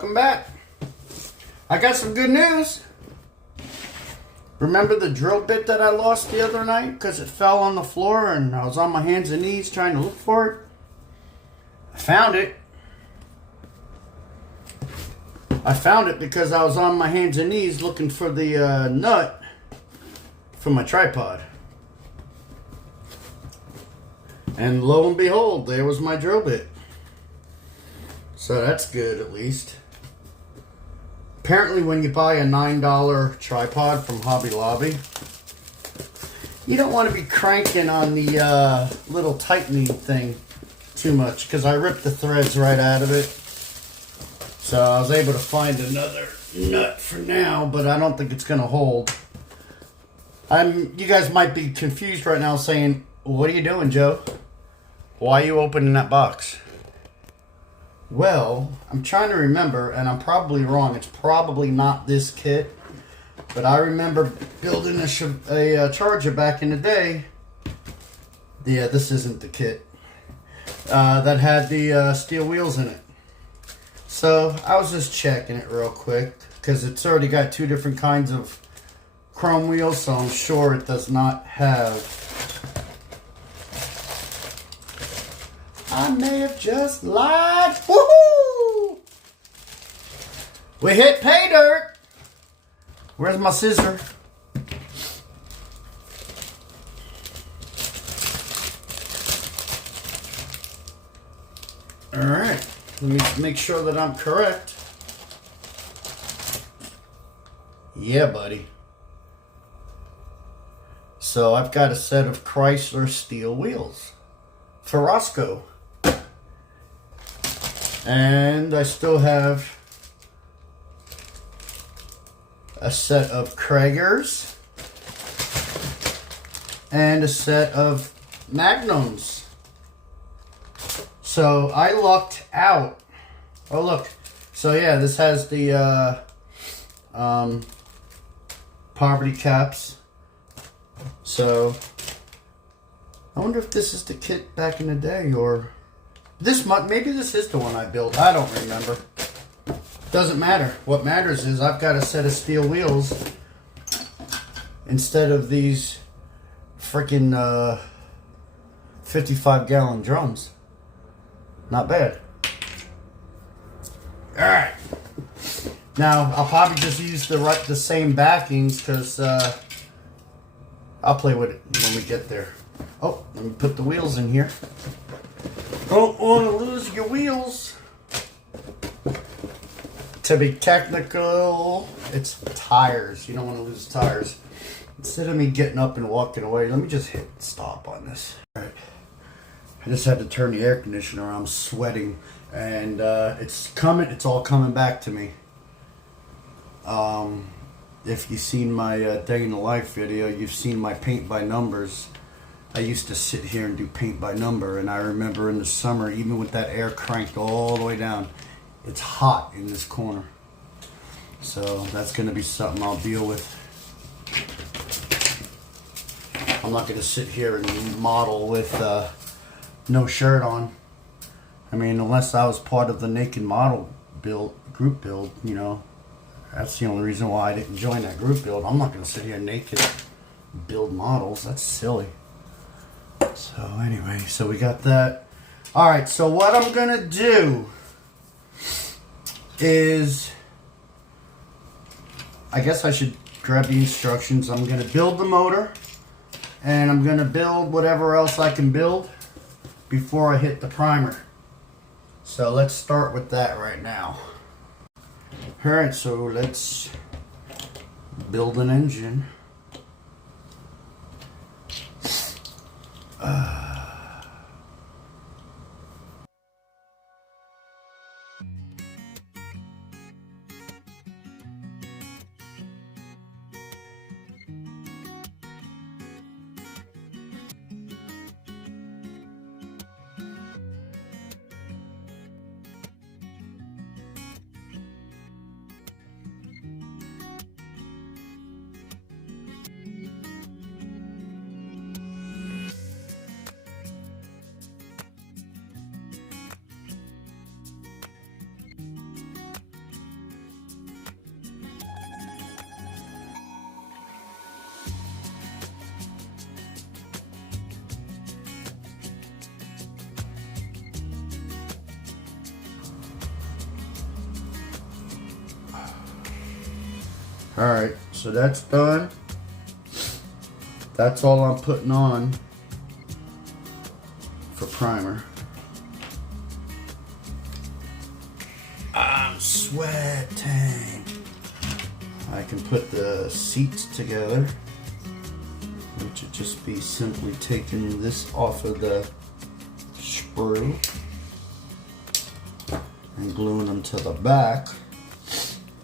welcome back. I got some good news. Remember the drill bit that I lost the other night because it fell on the floor and I was on my hands and knees trying to look for it? I found it. I found it because I was on my hands and knees looking for the nut for my tripod. And lo and behold, there was my drill bit. So that's good at least. Apparently when you buy a $9 tripod from Hobby Lobby, you don't want to be cranking on the little tightening thing too much because I ripped the threads right out of it. So I was able to find another nut for now, but I don't think it's going to hold. You guys might be confused right now saying, what are you doing, Joe? Why are you opening that box? Well, I'm trying to remember, and I'm probably wrong. It's probably not this kit, but I remember building a Charger back in the day. Yeah, this isn't the kit. That had the steel wheels in it. So I was just checking it real quick because it's already got two different kinds of chrome wheels, so I'm sure it does not have. I may have just lied. Woohoo! We hit pay dirt. Where's my scissor? All right. Let me make sure that I'm correct. Yeah, buddy. So I've got a set of Chrysler steel wheels for Roscoe. And I still have a set of Kragers and a set of Magnums. So I lucked out. Oh look. So yeah, this has the poverty caps. So I wonder if this is the kit back in the day, or maybe this is the one I built. I don't remember. Doesn't matter. What matters is I've got a set of steel wheels instead of these freaking 55-gallon drums. Not bad. All right. Now I'll probably just use the same backings because I'll play with it when we get there. Oh, let me put the wheels in here. Don't want to lose your wheels. To be technical, it's tires. You don't want to lose tires. Instead of me getting up and walking away, let me just hit stop on this. All right. I just had to turn the air conditioner on. I'm sweating, and it's coming. It's all coming back to me. If you've seen my day in the life video, you've seen my paint by numbers. I used to sit here and do paint by number, and I remember in the summer, even with that air cranked all the way down, it's hot in this corner. So that's going to be something I'll deal with. I'm not going to sit here and model with no shirt on. I mean, unless I was part of the naked model group build, you know. That's the only reason why I didn't join that group build. I'm not going to sit here naked build models. That's silly. So anyway, so we got that. All right, so what I'm going to do is, I guess I should grab the instructions. I'm going to build the motor, and I'm going to build whatever else I can build before I hit the primer. So let's start with that right now. All right, so let's build an engine. Alright, so that's done. That's all I'm putting on for primer. I'm sweating. I can put the seats together, which would just be simply taking this off of the sprue and gluing them to the back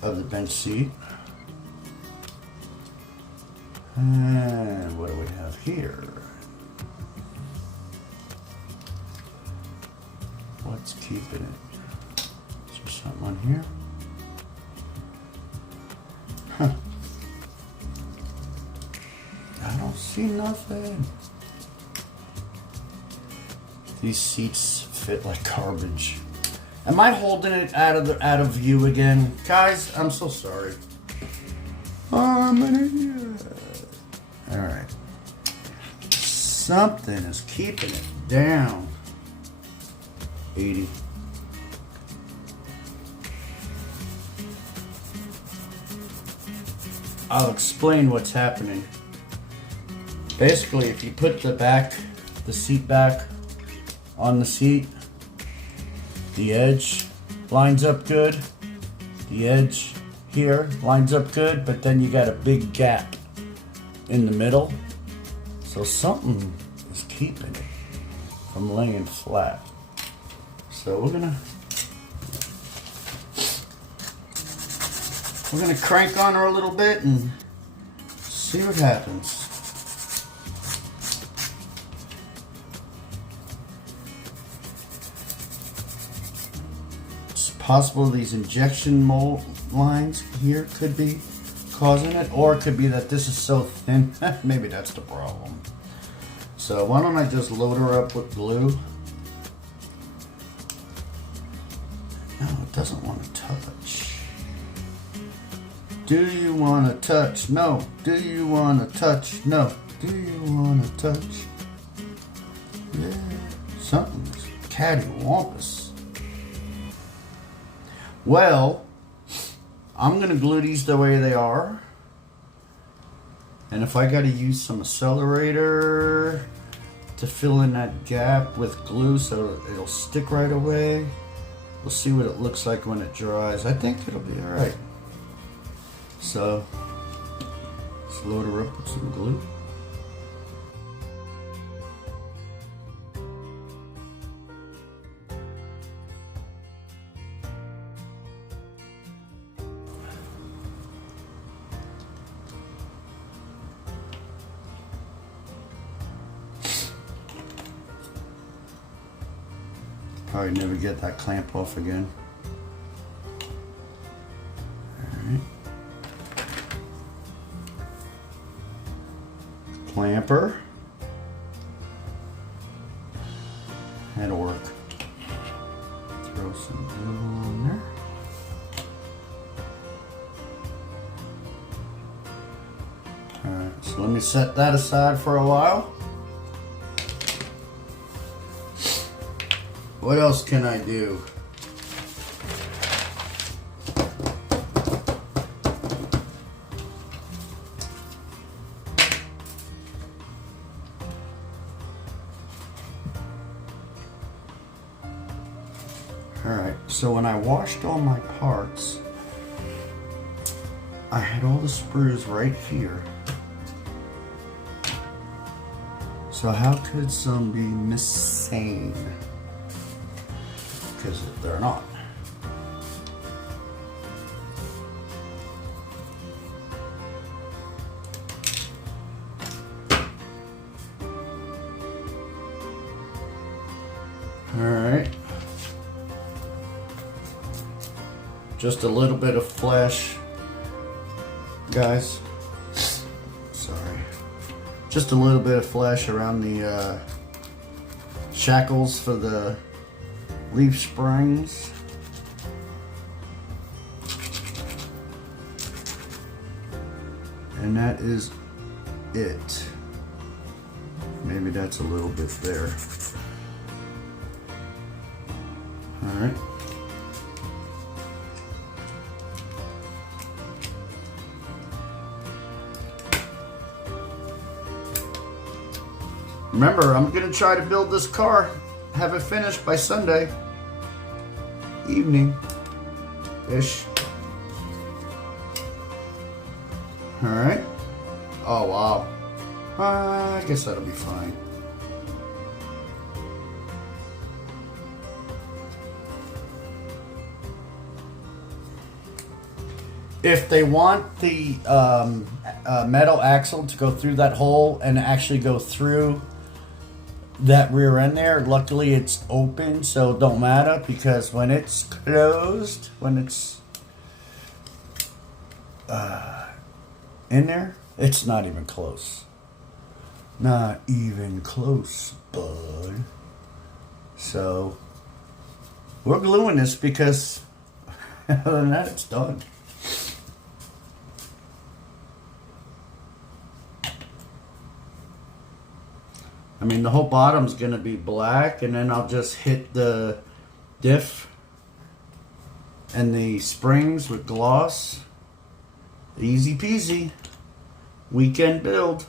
of the bench seat. And what do we have here? What's keeping it? Is there something on here? Huh. I don't see nothing. These seats fit like garbage. Am I holding it out of view again? Guys, I'm so sorry. I'm an idiot. Alright. Something is keeping it down. 80. I'll explain what's happening. Basically, if you put the seat back on the seat, the edge lines up good. The edge here lines up good, but then you got a big gap in the middle. So something is keeping it from laying flat. So we're gonna crank on her a little bit and see what happens. It's possible these injection mold lines here could be causing it, or it could be that this is so thin. Maybe that's the problem. So why don't I just load her up with glue? No, it doesn't want to touch. Do you want to touch? No. Do you want to touch? No. Do you want to touch? Yeah, something's cattywampus. Well, I'm going to glue these the way they are. And if I got to use some accelerator to fill in that gap with glue so it'll stick right away, we'll see what it looks like when it dries. I think it'll be alright. So, let's load her up with some glue. Probably never get that clamp off again. Alright. Clamper. That'll work. Throw some glue on there. Alright, so let me set that aside for a while. What else can I do? Alright, so when I washed all my parts, I had all the sprues right here. So how could some be missing? Because they're not. All right. Just a little bit of flesh, guys. Sorry. Just a little bit of flesh around the shackles for the leaf springs. And that is it. Maybe that's a little bit there. All right. Remember, I'm going to try to build this car, have it finished by Sunday evening-ish. Alright. Oh, wow. I guess that'll be fine. If they want the metal axle to go through that hole and actually go through that rear end there, luckily it's open, so it don't matter, because when it's closed, when it's in there, it's not even close. Not even close, bud. So we're gluing this because other than that, it's done. I mean, the whole bottom's going to be black, and then I'll just hit the diff and the springs with gloss. Easy peasy. Weekend build.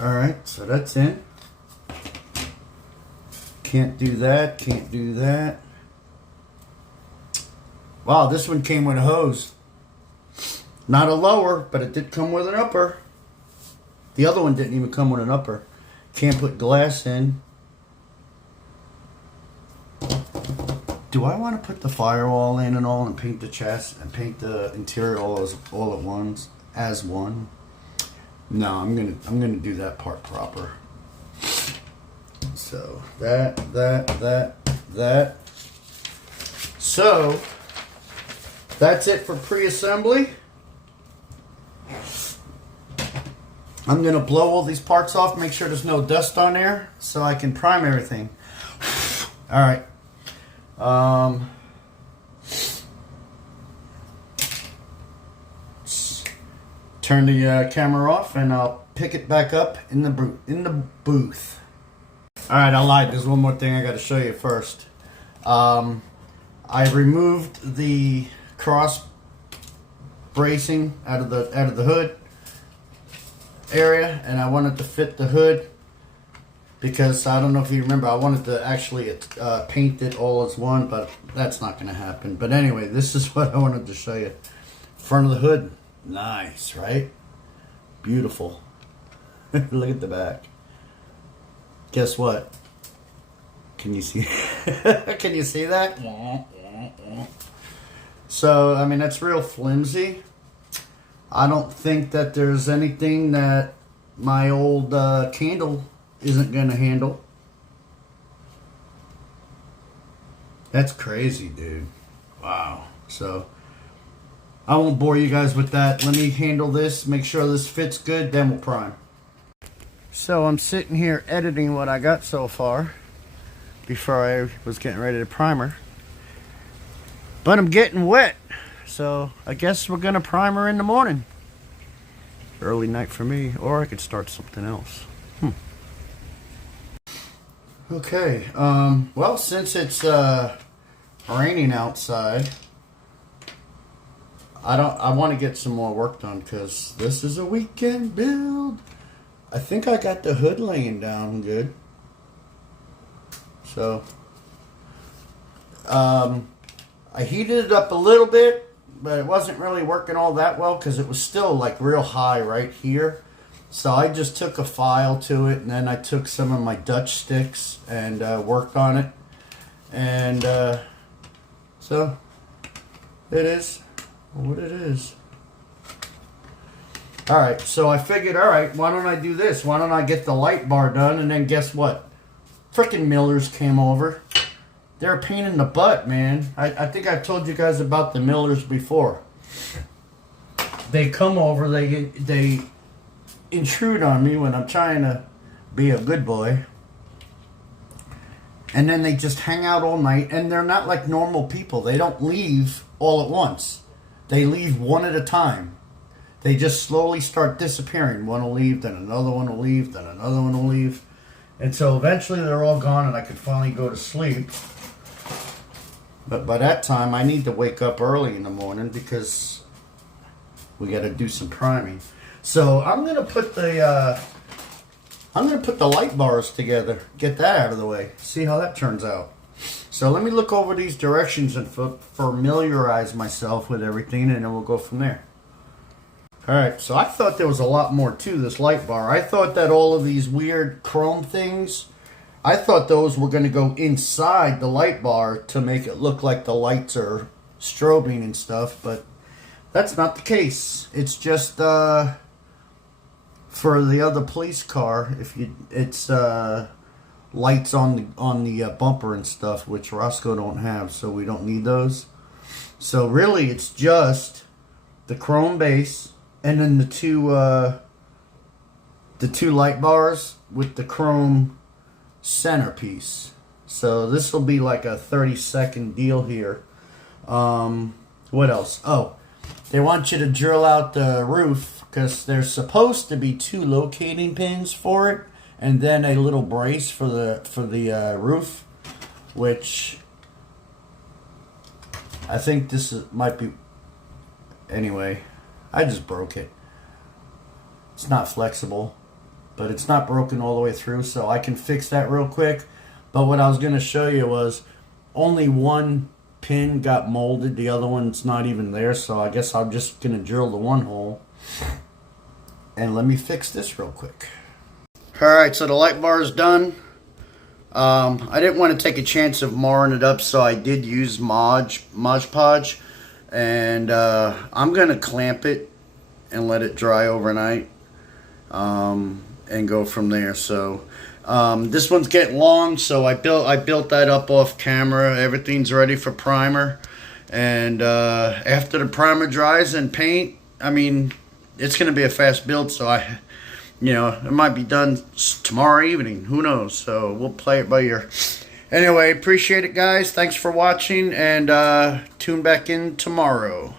Alright, so that's in. Can't do that, can't do that. Wow, this one came with a hose. Not a lower, but it did come with an upper. The other one didn't even come with an upper. Can't put glass in. Do I want to put the firewall in and all, and paint the chassis and paint the interior all at once as one? No, I'm gonna do that part proper. So that. So that's it for pre-assembly. I'm going to blow all these parts off, make sure there's no dust on there, so I can prime everything. Alright. Turn the camera off, and I'll pick it back up in the booth. Alright, I lied. There's one more thing I got to show you first. I removed the cross bracing out of the hood area, and I wanted to fit the hood because I don't know if you remember, I wanted to actually paint it all as one, but that's not going to happen. But anyway, this is what I wanted to show you. Front of the hood, nice, right? Beautiful. Look at the back. Guess what? Can you see? Can you see that? So I mean, that's real flimsy. I don't think that there's anything that my old candle isn't going to handle. That's crazy, dude. Wow. So I won't bore you guys with that. Let me handle this, make sure this fits good, then we'll prime. So I'm sitting here editing what I got so far before I was getting ready to primer. But I'm getting wet. So I guess we're gonna primer in the morning. Early night for me, or I could start something else. Okay, well, since it's raining outside, I want to get some more work done because this is a weekend build. I think I got the hood laying down good. So I heated it up a little bit, but it wasn't really working all that well because it was still like real high right here. So I just took a file to it, and then I took some of my Dutch sticks and worked on it. And so it is what it is. Alright, so I figured, alright, why don't I do this? Why don't I get the light bar done? And then guess what? Frickin' Millers came over. They're a pain in the butt, man. I think I've told you guys about the Millers before. They come over, they intrude on me when I'm trying to be a good boy. And then they just hang out all night, and they're not like normal people. They don't leave all at once. They leave one at a time. They just slowly start disappearing. One will leave, then another one will leave, then another one will leave. And so eventually they're all gone, and I could finally go to sleep. But by that time, I need to wake up early in the morning because we got to do some priming. So I'm gonna put the light bars together. Get that out of the way. See how that turns out. So let me look over these directions and familiarize myself with everything, and then we'll go from there. Alright, so I thought there was a lot more to this light bar. I thought that all of these weird chrome things, I thought those were going to go inside the light bar to make it look like the lights are strobing and stuff, but that's not the case. It's just for the other police car, it's lights on the bumper and stuff, which Roscoe don't have, so we don't need those. So really, it's just the chrome base and then the two light bars with the chrome centerpiece. So this will be like a 30-second deal here. What else? Oh, they want you to drill out the roof because there's supposed to be 2 locating pins for it, and then a little brace for the roof, which I think might be. Anyway, I just broke it. It's not flexible, but it's not broken all the way through, so I can fix that real quick. But what I was going to show you was only one pin got molded, the other one's not even there, so I guess I'm just going to drill the one hole. And let me fix this real quick. Alright, so the light bar is done. I didn't want to take a chance of marring it up, so I did use Mod Podge. And I'm going to clamp it and let it dry overnight. And go from there. So this one's getting long, so I built that up off camera. Everything's ready for primer. And after the primer dries and paint, I mean, it's going to be a fast build, so it might be done tomorrow evening. Who knows? So we'll play it by ear. Anyway, appreciate it, guys. Thanks for watching, and tune back in tomorrow.